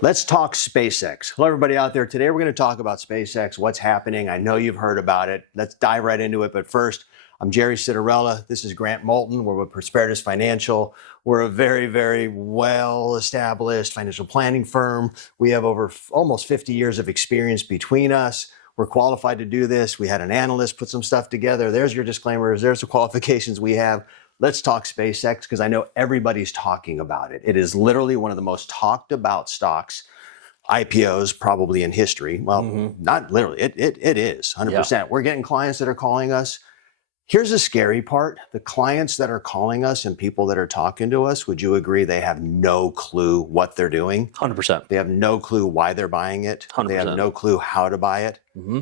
Let's talk SpaceX. Hello, everybody out there. Today, we're going to talk about SpaceX, what's happening. I know you've heard about it. Let's dive right into it. But first, I'm Jerry Citarella. This is Grant Moulton. We're with Prosperitas Financial. We're a very, very well-established financial planning firm. We have over almost 50 years of experience between us. We're qualified to do this. We had an analyst put some stuff together. There's your disclaimers. There's the qualifications we have. Let's talk SpaceX because I know everybody's talking about it. It is literally one of the most talked about stocks, IPOs probably in history. Well, not literally. It is 100%. Yeah. We're getting clients that are calling us. Here's the scary part. The clients that are calling us and people that are talking to us, would you agree they have no clue what they're doing? 100%. They have no clue why they're buying it. 100%. They have no clue how to buy it.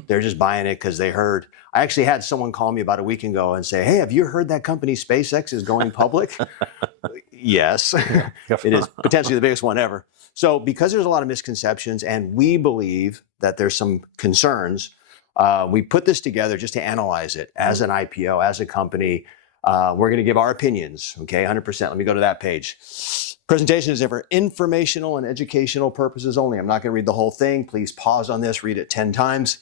They're just buying it because they heard. I actually had someone call me about a week ago and say, hey, have you heard that company SpaceX is going public? Yes, it is potentially the biggest one ever. So because there's a lot of misconceptions and we believe that there's some concerns, we put this together just to analyze it as an IPO, as a company. We're going to give our opinions, okay, 100%. Let me go to that page. Presentation is for informational and educational purposes only. I'm not going to read the whole thing. Please pause on this, read it 10 times.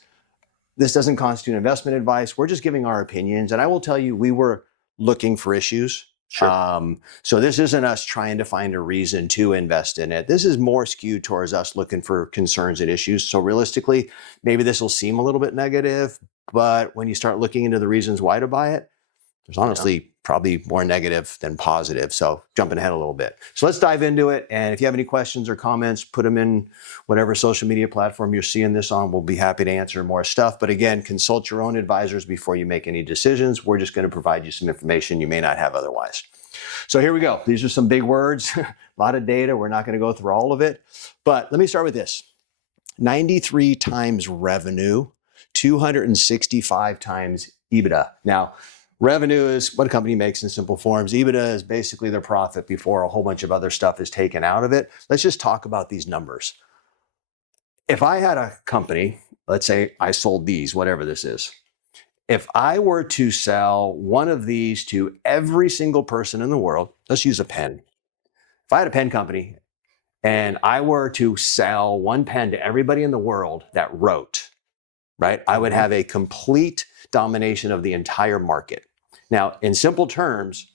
This doesn't constitute investment advice. We're just giving our opinions. And I will tell you, we were looking for issues. Sure. So this isn't us trying to find a reason to invest in it. This is more skewed towards us looking for concerns and issues. So realistically, maybe this will seem a little bit negative, but when you start looking into the reasons why to buy it, there's honestly probably more negative than positive. So jumping ahead a little bit. So let's dive into it. And if you have any questions or comments, put them in whatever social media platform you're seeing this on. We'll be happy to answer more stuff. But again, consult your own advisors before you make any decisions. We're just going to provide you some information you may not have otherwise. So here we go. These are some big words, a lot of data. We're not going to go through all of it. But let me start with this. 93 times revenue, 265 times EBITDA. Now, revenue is what a company makes in simple forms. EBITDA is basically their profit before a whole bunch of other stuff is taken out of it. Let's just talk about these numbers. If I had a company, let's say I sold these, whatever this is. If I were to sell one of these to every single person in the world, let's use a pen. If I had a pen company and I were to sell one pen to everybody in the world that wrote, right, I would have a complete domination of the entire market. Now, in simple terms,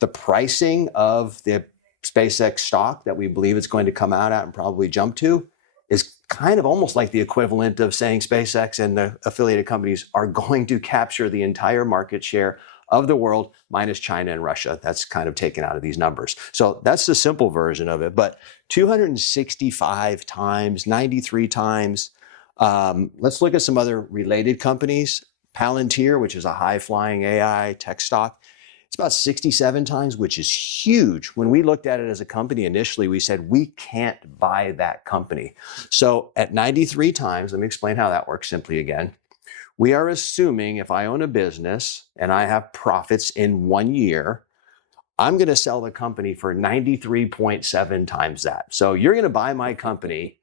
the pricing of the SpaceX stock that we believe it's going to come out at and probably jump to is kind of almost like the equivalent of saying SpaceX and the affiliated companies are going to capture the entire market share of the world minus China and Russia. That's kind of taken out of these numbers. So that's the simple version of it. But 265 times, 93 times. Let's look at some other related companies. Palantir, which is a high-flying AI tech stock, it's about 67 times, which is huge. When we looked at it as a company initially, we said, we can't buy that company. So at 93 times, let me explain how that works simply again. We are assuming if I own a business and I have profits in 1 year, I'm going to sell the company for 93.7 times that. So you're going to buy my company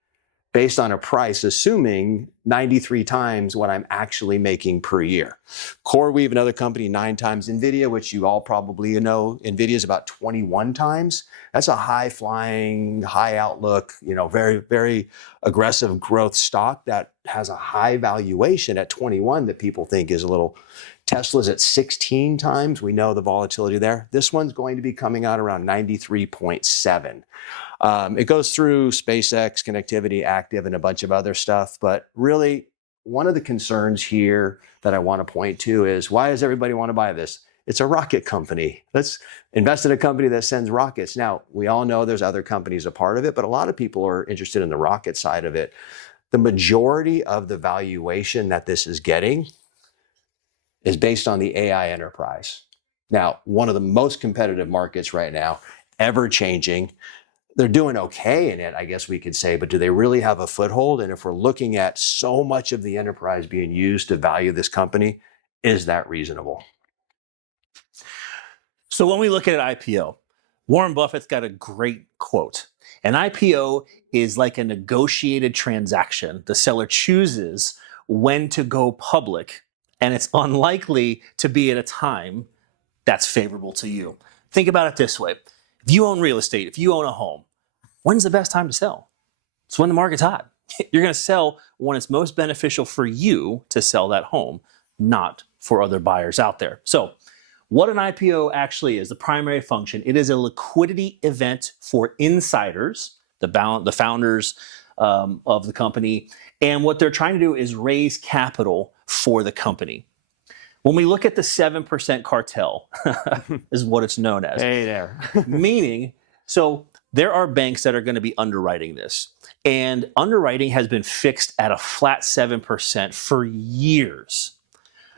based on a price, assuming 93 times what I'm actually making per year. CoreWeave, another company, 9 times. NVIDIA, which you all probably know, NVIDIA is about 21 times. That's a high-flying, high-outlook, very, very aggressive growth stock that has a high valuation at 21 that people think is a little. Tesla's at 16 times. We know the volatility there. This one's going to be coming out around 93.7. It goes through SpaceX, connectivity, active, and a bunch of other stuff. But really, one of the concerns here that I want to point to is, why does everybody want to buy this? It's a rocket company. Let's invest in a company that sends rockets. Now, we all know there's other companies a part of it, but a lot of people are interested in the rocket side of it. The majority of the valuation that this is getting is based on the AI enterprise. Now, one of the most competitive markets right now, ever changing. They're doing okay in it, I guess we could say, but do they really have a foothold? And if we're looking at so much of the enterprise being used to value this company, is that reasonable? So when we look at an IPO, Warren Buffett's got a great quote. An IPO is like a negotiated transaction. The seller chooses when to go public, and it's unlikely to be at a time that's favorable to you. Think about it this way. If you own real estate, if you own a home, when's the best time to sell? It's when the market's hot. You're going to sell when it's most beneficial for you to sell that home, not for other buyers out there. So what an IPO actually is, the primary function, it is a liquidity event for insiders, the founders of the company. And what they're trying to do is raise capital for the company. When we look at the 7% cartel, is what it's known as. Hey there. Meaning, so there are banks that are going to be underwriting this. And underwriting has been fixed at a flat 7% for years.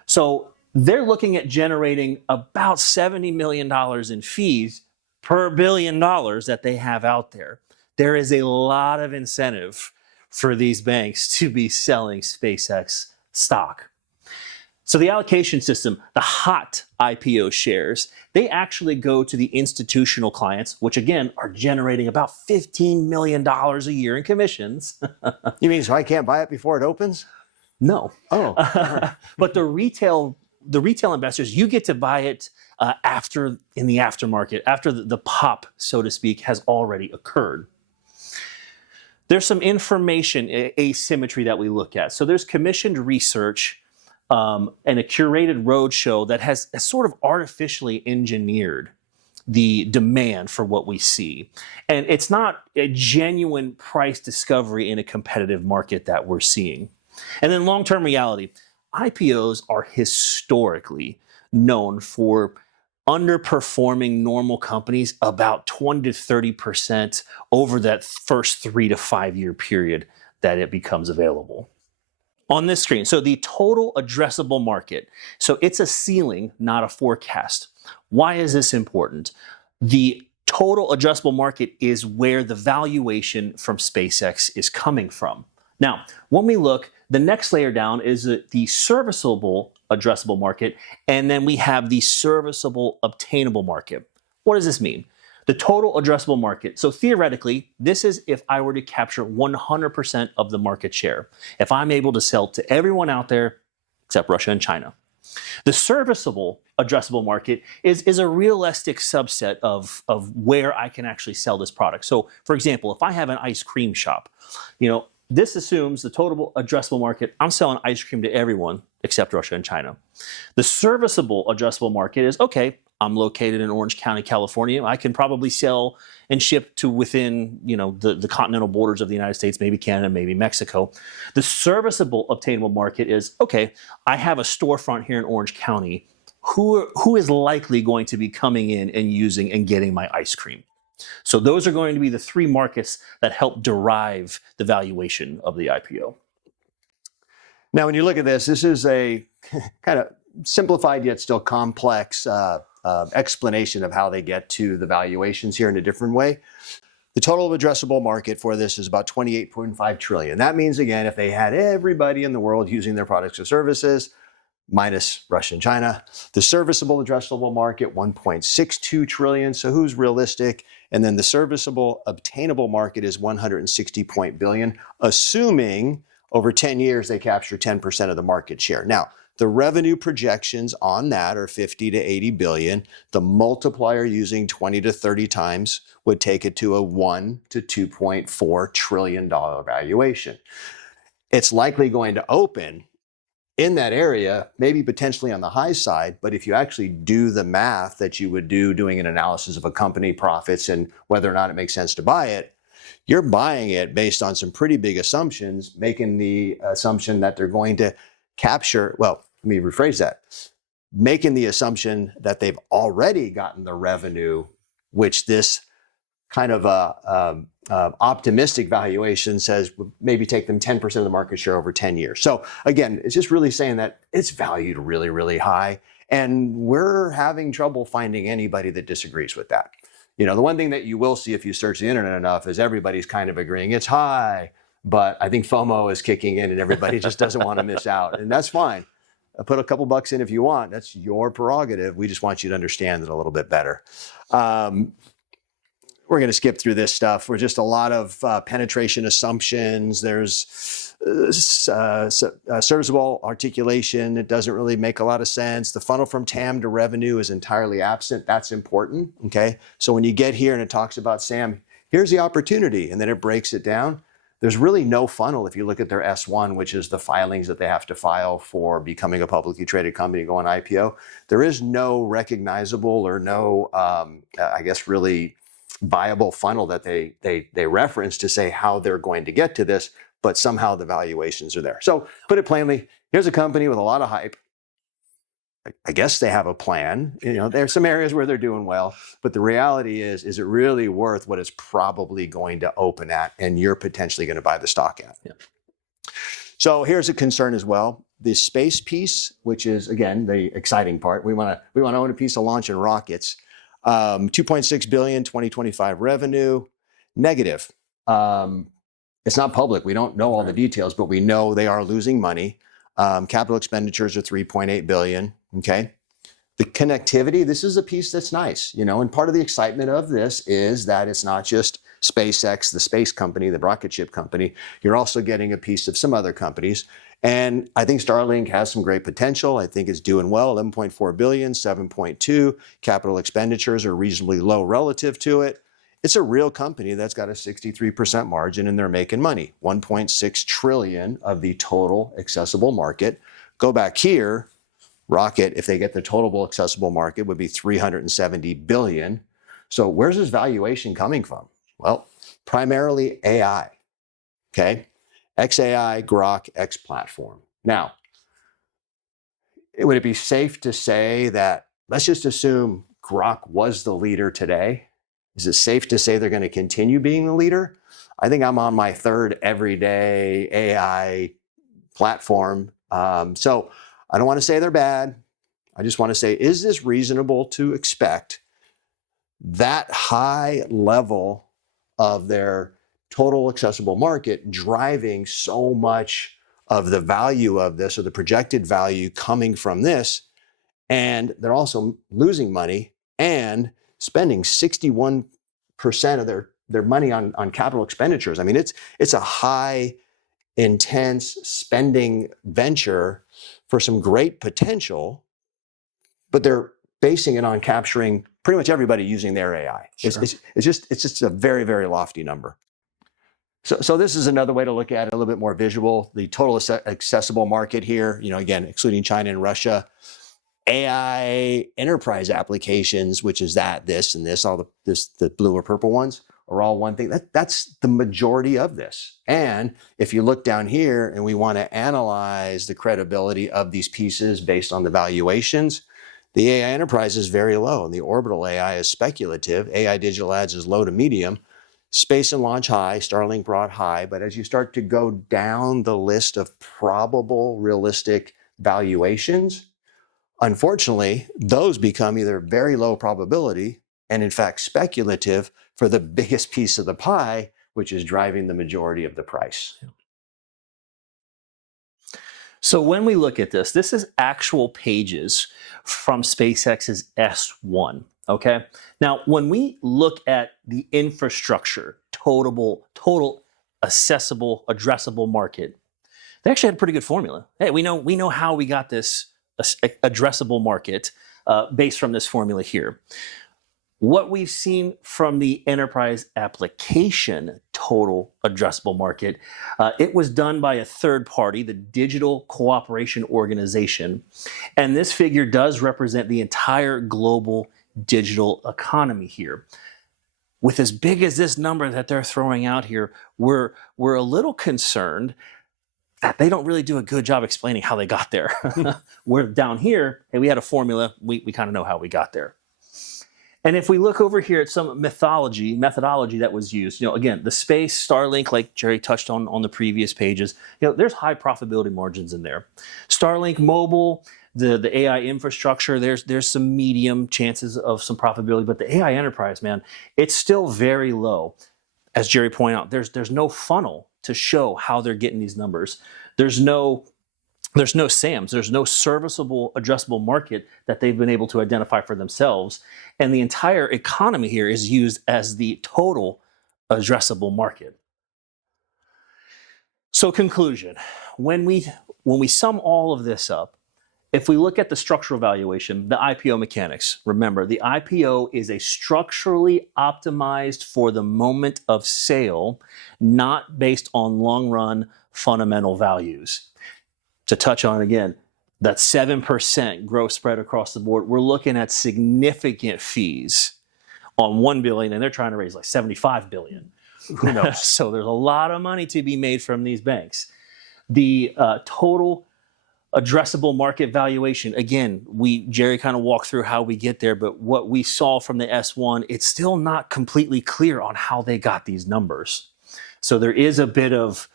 So they're looking at generating about $70 million in fees per $1 billion that they have out there. There is a lot of incentive for these banks to be selling SpaceX stock. So the allocation system, the hot IPO shares, they actually go to the institutional clients, which again are generating about $15 million a year in commissions. You mean so I can't buy it before it opens? No. Oh. But the retail investors, you get to buy it after in the aftermarket, after the pop, so to speak, has already occurred. There's some information asymmetry that we look at. So there's commissioned research and a curated roadshow that has sort of artificially engineered the demand for what we see. And it's not a genuine price discovery in a competitive market that we're seeing. And then long-term reality, IPOs are historically known for underperforming normal companies about 20 to 30% over that first 3 to 5 year period that it becomes available. On this screen, so the total addressable market. So it's a ceiling, not a forecast. Why is this important? The total addressable market is where the valuation from SpaceX is coming from. Now, when we look, the next layer down is the serviceable addressable market, and then we have the serviceable obtainable market. What does this mean? The total addressable market. So theoretically, this is if I were to capture 100% of the market share. If I'm able to sell to everyone out there except Russia and China. The serviceable addressable market is a realistic subset of where I can actually sell this product. So for example, if I have an ice cream shop, this assumes the total addressable market, I'm selling ice cream to everyone except Russia and China. The serviceable addressable market is, okay, I'm located in Orange County, California. I can probably sell and ship to within, the continental borders of the United States, maybe Canada, maybe Mexico. The serviceable obtainable market is, okay, I have a storefront here in Orange County. Who is likely going to be coming in and using and getting my ice cream? So those are going to be the three markets that help derive the valuation of the IPO. Now, when you look at this is a kind of simplified yet still complex explanation of how they get to the valuations here in a different way. The total addressable market for this is about 28.5 trillion. That means, again, if they had everybody in the world using their products or services, minus Russia and China, the serviceable addressable market, 1.62 trillion. So who's realistic? And then the serviceable obtainable market is 160 billion, assuming over 10 years they capture 10% of the market share. Now, the revenue projections on that are 50 to 80 billion. The multiplier using 20 to 30 times would take it to a 1 to 2.4 trillion dollar valuation. It's likely going to open in that area, maybe potentially on the high side, but if you actually do the math that you would do doing an analysis of a company profits and whether or not it makes sense to buy it, you're buying it based on some pretty big assumptions, making the assumption that they're going to capture, well, let me rephrase that, making the assumption that they've already gotten the revenue, which this kind of optimistic valuation says would maybe take them 10% of the market share over 10 years. So again, it's just really saying that it's valued really, really high. And we're having trouble finding anybody that disagrees with that. The one thing that you will see if you search the internet enough is everybody's kind of agreeing it's high, but I think FOMO is kicking in and everybody just doesn't want to miss out. And that's fine. Put a couple bucks in if you want. That's your prerogative. We just want you to understand it a little bit better. We're going to skip through this stuff. We're just a lot of penetration assumptions. There's serviceable articulation. It doesn't really make a lot of sense. The funnel from TAM to revenue is entirely absent. That's important. Okay. So when you get here and it talks about SAM, here's the opportunity, and then it breaks it down. there's really no funnel if you look at their S1, which is the filings that they have to file for becoming a publicly traded company going IPO. There is no recognizable or no, I guess, really viable funnel that they reference to say how they're going to get to this, but somehow the valuations are there. So put it plainly, here's a company with a lot of hype. I guess they have a plan. There's some areas where they're doing well, but the reality is it really worth what it's probably going to open at, and you're potentially going to buy the stock at? Yeah. So here's a concern as well. The space piece, which is again the exciting part. We want to own a piece of launching rockets. 2.6 billion 2025 revenue, negative. It's not public. We don't know all the details, but we know they are losing money. Capital expenditures are 3.8 billion. Okay. The connectivity, this is a piece that's nice, and part of the excitement of this is that it's not just SpaceX, the space company, the rocket ship company. You're also getting a piece of some other companies. And I think Starlink has some great potential. I think it's doing well, 11.4 billion, 7.2. Capital expenditures are reasonably low relative to it. It's a real company that's got a 63% margin and they're making money. 1.6 trillion of the total accessible market. Go back here, rocket, if they get the total accessible market, would be 370 billion. So where's this valuation coming from? Well, primarily AI. Okay. XAI, Grok, X platform. Now, would it be safe to say that, let's just assume Grok was the leader today? Is it safe to say they're going to continue being the leader? I think I'm on my third everyday AI platform. So I don't want to say they're bad. I just want to say, is this reasonable to expect that high level of their total accessible market driving so much of the value of this, or the projected value coming from this? And they're also losing money and spending 61% of their money on capital expenditures. I mean, it's a high, intense spending venture for some great potential, but they're basing it on capturing pretty much everybody using their AI. Sure. It's just a very, very lofty number. So this is another way to look at it, a little bit more visual. The total accessible market here, again, excluding China and Russia. AI enterprise applications, which is this, the blue or purple ones are all one thing. That's the majority of this. And if you look down here and we want to analyze the credibility of these pieces based on the valuations, the AI enterprise is very low and the orbital AI is speculative. AI digital ads is low to medium. Space and launch high, Starlink brought high. But as you start to go down the list of probable realistic valuations, unfortunately, those become either very low probability and in fact speculative for the biggest piece of the pie, which is driving the majority of the price. So when we look at this is actual pages from SpaceX's S1, okay? Now, when we look at the infrastructure, total accessible, addressable market, they actually had a pretty good formula. Hey, we know how we got this addressable market based from this formula here. What we've seen from the enterprise application total addressable market, it was done by a third party, the Digital Cooperation Organization. And this figure does represent the entire global digital economy here. With as big as this number that they're throwing out here, we're a little concerned that they don't really do a good job explaining how they got there. We're down here, and we had a formula. We kind of know how we got there. And if we look over here at some methodology that was used, again, the space, Starlink, like Jerry touched on the previous pages, there's high profitability margins in there. Starlink Mobile, the AI infrastructure, there's some medium chances of some profitability, but the AI enterprise, man, it's still very low. As Jerry pointed out, there's no funnel to show how they're getting these numbers. There's no SAMs, there's no serviceable addressable market that they've been able to identify for themselves. And the entire economy here is used as the total addressable market. So conclusion, when we sum all of this up, If we look at the structural valuation, the IPO mechanics, remember the IPO is a structurally optimized for the moment of sale, not based on long run fundamental values. To touch on it again, that 7% growth spread across the board, we're looking at significant fees on $1 billion, and they're trying to raise like $75 billion. Who knows? So there's a lot of money to be made from these banks. The total addressable market valuation, again, Jerry kind of walked through how we get there, but what we saw from the S1, it's still not completely clear on how they got these numbers. So there is a bit of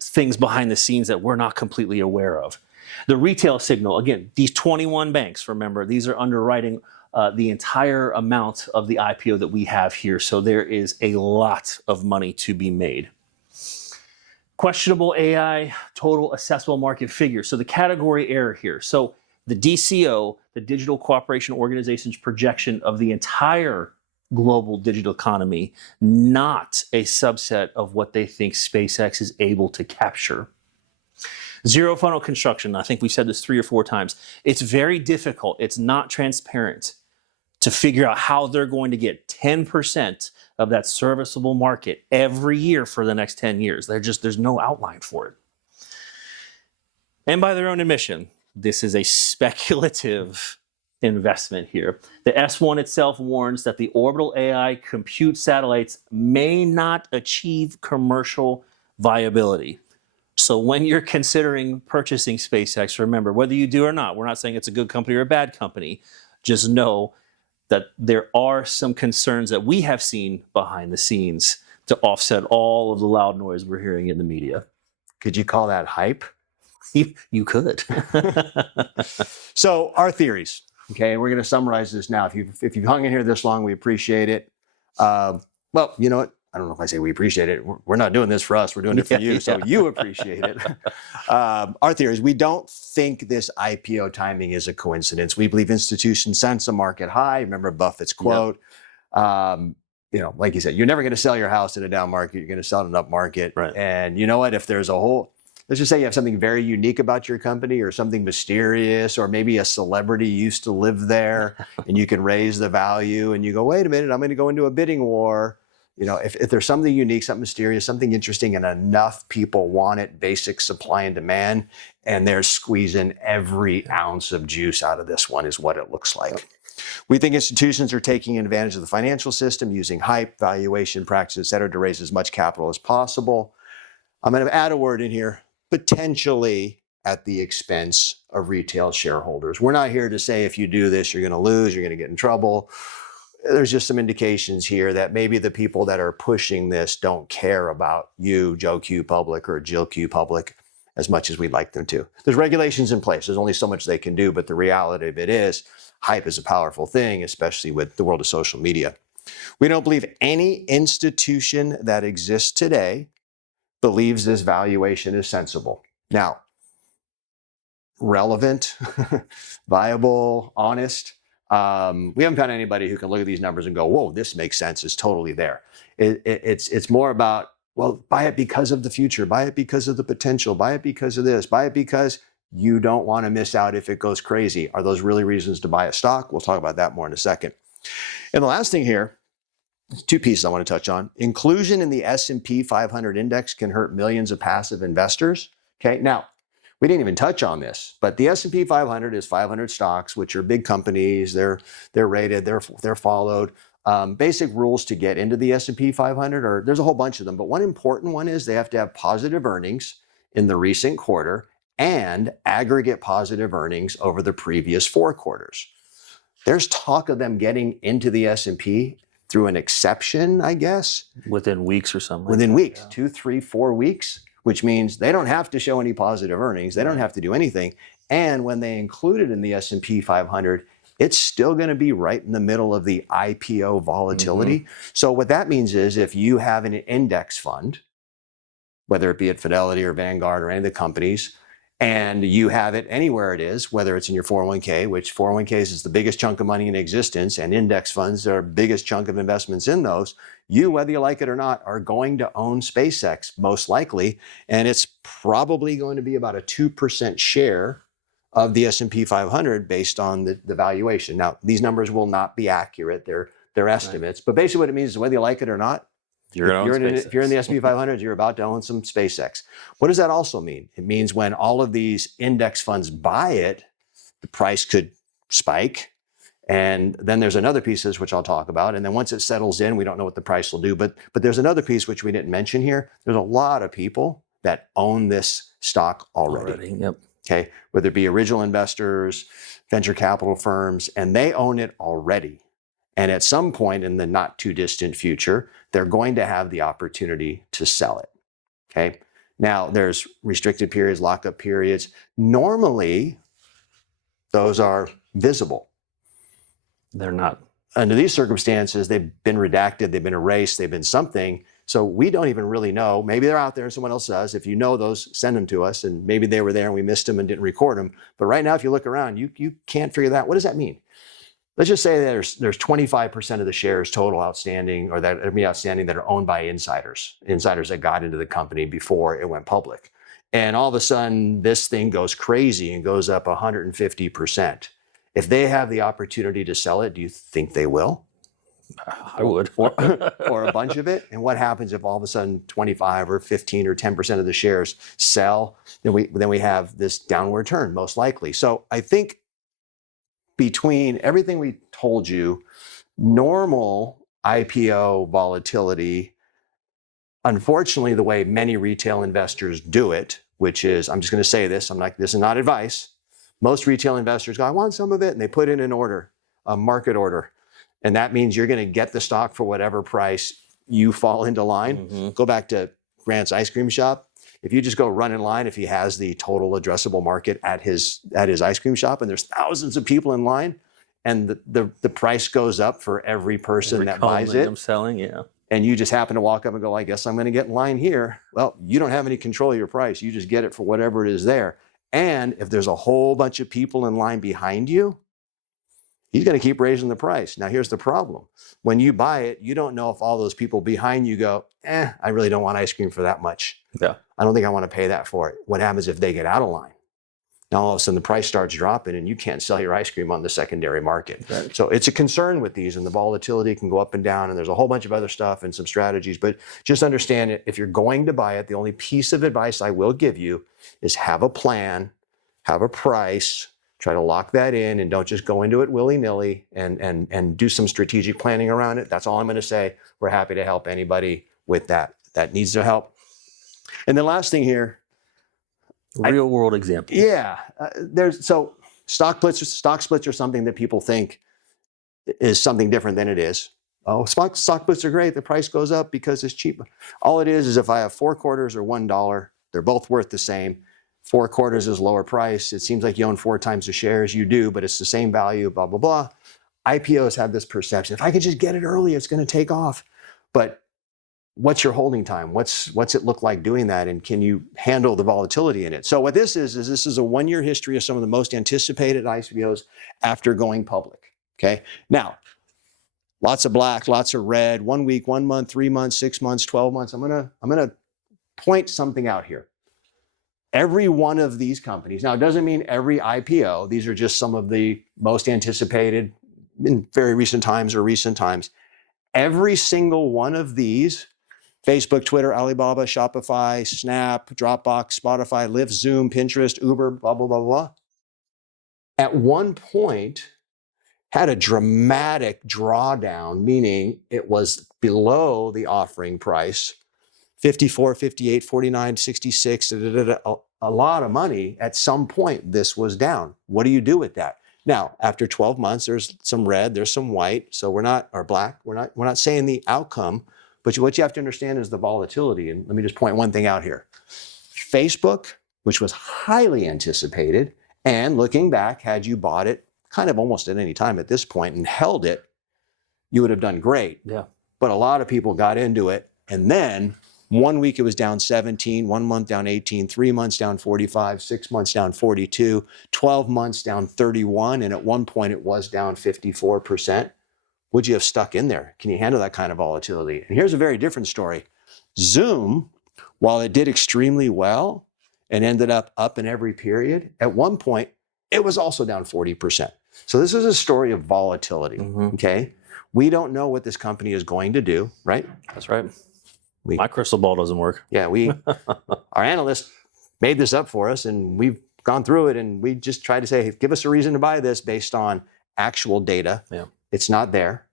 things behind the scenes that we're not completely aware of. The retail signal, again, these 21 banks, remember, these are underwriting the entire amount of the IPO that we have here. So there is a lot of money to be made. Questionable AI total assessable market figure. So the category error here. So the DCO, the Digital Cooperation Organization's projection of the entire global digital economy, not a subset of what they think SpaceX is able to capture. Zero funnel construction. I think we've said this 3 or 4 times. It's very difficult. It's not transparent to figure out how they're going to get 10% of that serviceable market every year for the next 10 years. There's no outline for it. And by their own admission, this is a speculative investment here. The S1 itself warns that the orbital AI compute satellites may not achieve commercial viability. So when you're considering purchasing SpaceX, remember, whether you do or not, we're not saying it's a good company or a bad company, just know that there are some concerns that we have seen behind the scenes to offset all of the loud noise we're hearing in the media. Could you call that hype? You could. So our theories, okay, we're going to summarize this now. If you've hung in here this long, we appreciate it. Well, you know what? I don't know if I say we appreciate it. We're not doing this for us. We're doing it for you, so you appreciate it. Our theory is we don't think this IPO timing is a coincidence. We believe institutions sense a market high. Remember Buffett's quote. Yep. Like you said, you're never going to sell your house in a down market. You're going to sell it in an up market. Right. And you know what? If there's let's just say you have something very unique about your company or something mysterious, or maybe a celebrity used to live there and you can raise the value and you go, wait a minute, I'm going to go into a bidding war. If there's something unique, something mysterious, something interesting, and enough people want it, basic supply and demand, and they're squeezing every ounce of juice out of this one is what it looks like. We think institutions are taking advantage of the financial system, using hype, valuation practices, et cetera, to raise as much capital as possible. I'm going to add a word in here, potentially at the expense of retail shareholders. We're not here to say if you do this, you're going to lose, you're going to get in trouble. There's just some indications here that maybe the people that are pushing this don't care about you, Joe Q Public or Jill Q Public, as much as we'd like them to. There's regulations in place. There's only so much they can do, but the reality of it is hype is a powerful thing, especially with the world of social media. We don't believe any institution that exists today believes this valuation is sensible. Now, relevant, viable, honest. We haven't found anybody who can look at these numbers and go, whoa, this makes sense. It's totally there. It's more about, well, buy it because of the future. Buy it because of the potential. Buy it because of this. Buy it because you don't want to miss out if it goes crazy. Are those really reasons to buy a stock? We'll talk about that more in a second. And the last thing here, 2 pieces I want to touch on. Inclusion in the S&P 500 index can hurt millions of passive investors. Okay, now, we didn't even touch on this, but the S&P 500 is 500 stocks, which are big companies. They're rated, they're followed. Basic rules to get into the S&P 500 there's a whole bunch of them, but one important one is they have to have positive earnings in the recent quarter and aggregate positive earnings over the previous 4 quarters. There's talk of them getting into the S&P through an exception, I guess. Within weeks or something. Within weeks, yeah. 2, 3, 4 weeks. Which means they don't have to show any positive earnings. They don't have to do anything. And when they include it in the S&P 500, it's still going to be right in the middle of the IPO volatility. Mm-hmm. So what that means is if you have an index fund, whether it be at Fidelity or Vanguard or any of the companies, and you have it anywhere it is, whether it's in your 401k, which 401ks is the biggest chunk of money in existence, and index funds are the biggest chunk of investments in those, you, whether you like it or not, are going to own SpaceX, most likely, and it's probably going to be about a 2% share of the S&P 500 based on the valuation. Now, these numbers will not be accurate. They're estimates. Right. But basically what it means is whether you like it or not, if you're in the S&P 500, you're about to own some SpaceX. What does that also mean? It means when all of these index funds buy it, the price could spike. And then there's another piece which I'll talk about. And then once it settles in, we don't know what the price will do. But there's another piece which we didn't mention here. There's a lot of people that own this stock already. Yep. Okay, whether it be original investors, venture capital firms, and they own it already. And at some point in the not too distant future, they're going to have the opportunity to sell it. Okay, now there's restricted periods, lockup periods. Normally, those are visible. They're not. Under these circumstances, they've been redacted, they've been erased, they've been something. So we don't even really know. Maybe they're out there and someone else does. If you know those, send them to us. And maybe they were there and we missed them and didn't record them. But right now, if you look around, you can't figure that out. What does that mean? Let's just say there's 25% of the shares total outstanding or that are outstanding that are owned by insiders that got into the company before it went public. And all of a sudden, this thing goes crazy and goes up 150%. If they have the opportunity to sell it, do you think they will? I would. or a bunch of it. And what happens if all of a sudden 25 or 15 or 10% of the shares sell? Then we have this downward turn, most likely. So I think between everything we told you, normal IPO volatility, unfortunately, the way many retail investors do it, which is, I'm just going to say this, this is not advice. Most retail investors go, I want some of it, and they put in an order, a market order. And that means you're going to get the stock for whatever price you fall into line. Mm-hmm. Go back to Grant's ice cream shop. If you just go run in line, if he has the total addressable market at his ice cream shop, and there's thousands of people in line, and the price goes up for every person that buys it. I'm selling, yeah. And you just happen to walk up and go, I guess I'm going to get in line here. Well, you don't have any control of your price. You just get it for whatever it is there. And if there's a whole bunch of people in line behind you, he's going to keep raising the price. Now, here's the problem. When you buy it, you don't know if all those people behind you go, I really don't want ice cream for that much. Yeah. I don't think I want to pay that for it. What happens if they get out of line? Now, all of a sudden, the price starts dropping and you can't sell your ice cream on the secondary market. Right. So it's a concern with these, and the volatility can go up and down, and there's a whole bunch of other stuff and some strategies. But just understand it. If you're going to buy it, the only piece of advice I will give you is have a plan, have a price, try to lock that in, and don't just go into it willy-nilly, and do some strategic planning around it. That's all I'm going to say. We're happy to help anybody with that needs to help. And the last thing here, real world example. Yeah, so stock splits are something that people think is something different than it is. Oh, stock splits are great. The price goes up because it's cheap. All it is if I have 4 quarters or $1, they're both worth the same. 4 quarters is lower price. It seems like you own 4 times the shares. You do, but it's the same value, blah, blah, blah. IPOs have this perception. If I could just get it early, it's going to take off. But what's your holding time? What's it look like doing that? And can you handle the volatility in it? So what this is this is a 1-year history of some of the most anticipated IPOs after going public. Okay. Now, lots of black, lots of red, 1 week, 1 month, 3 months, 6 months, 12 months. I'm gonna point something out here. Every one of these companies, now it doesn't mean every IPO, these are just some of the most anticipated in very recent times or recent times. Every single one of these, Facebook, Twitter, Alibaba, Shopify, Snap, Dropbox, Spotify, Lyft, Zoom, Pinterest, Uber, blah, blah, blah, blah, at one point had a dramatic drawdown, meaning it was below the offering price, 54, 58, 49, 66, a lot of money. At some point, this was down. What do you do with that? Now, after 12 months, there's some red, there's some white, so we're not saying the outcome, but what you have to understand is the volatility. And let me just point one thing out here. Facebook, which was highly anticipated, and looking back, had you bought it kind of almost at any time at this point and held it, you would have done great. Yeah. But a lot of people got into it, and then 1 week it was down 17, 1 month down 18, 3 months down 45, 6 months down 42, 12 months down 31, and at one point it was down 54%. Would you have stuck in there? Can you handle that kind of volatility? And here's a very different story. Zoom, while it did extremely well and ended up in every period, at one point it was also down 40%. So this is a story of volatility. Okay. We don't know what this company is going to do, right? That's right. My crystal ball doesn't work. Yeah, our analysts made this up for us, and we've gone through it, and we just tried to say, hey, give us a reason to buy this based on actual data. Yeah. It's not there.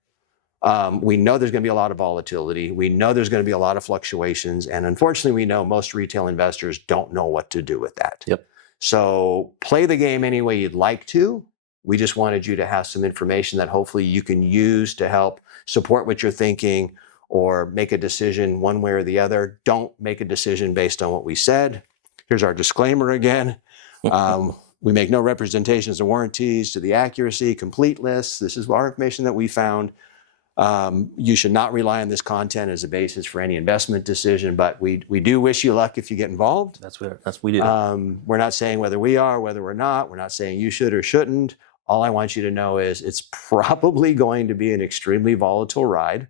We know there's going to be a lot of volatility. We know there's going to be a lot of fluctuations. And unfortunately, we know most retail investors don't know what to do with that. Yep. So play the game any way you'd like to. We just wanted you to have some information that hopefully you can use to help support what you're thinking or make a decision one way or the other. Don't make a decision based on what we said. Here's our disclaimer again. We make no representations or warranties to the accuracy, completeness. This is our information that we found. You should not rely on this content as a basis for any investment decision, but we do wish you luck if you get involved. That's what we do. We're not saying whether we are, whether we're not. We're not saying you should or shouldn't. All I want you to know is it's probably going to be an extremely volatile ride.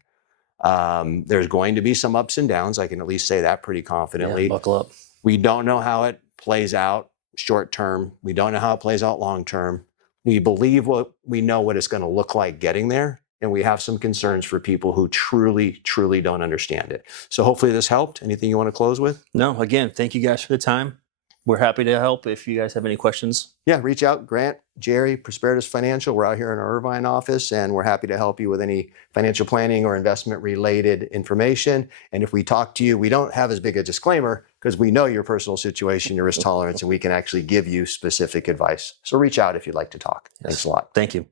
There's going to be some ups and downs. I can at least say that pretty confidently. Yeah, buckle up. We don't know how it plays out short term. We don't know how it plays out long term. We believe we know what it's going to look like getting there. And we have some concerns for people who truly, truly don't understand it. So hopefully this helped. Anything you want to close with? No, again, thank you guys for the time. We're happy to help if you guys have any questions. Yeah, reach out. Grant, Jerry, Prosperitas Financial. We're out here in our Irvine office, and we're happy to help you with any financial planning or investment related information. And if we talk to you, we don't have as big a disclaimer because we know your personal situation, your risk tolerance, and we can actually give you specific advice. So reach out if you'd like to talk. Yes. Thanks a lot. Thank you.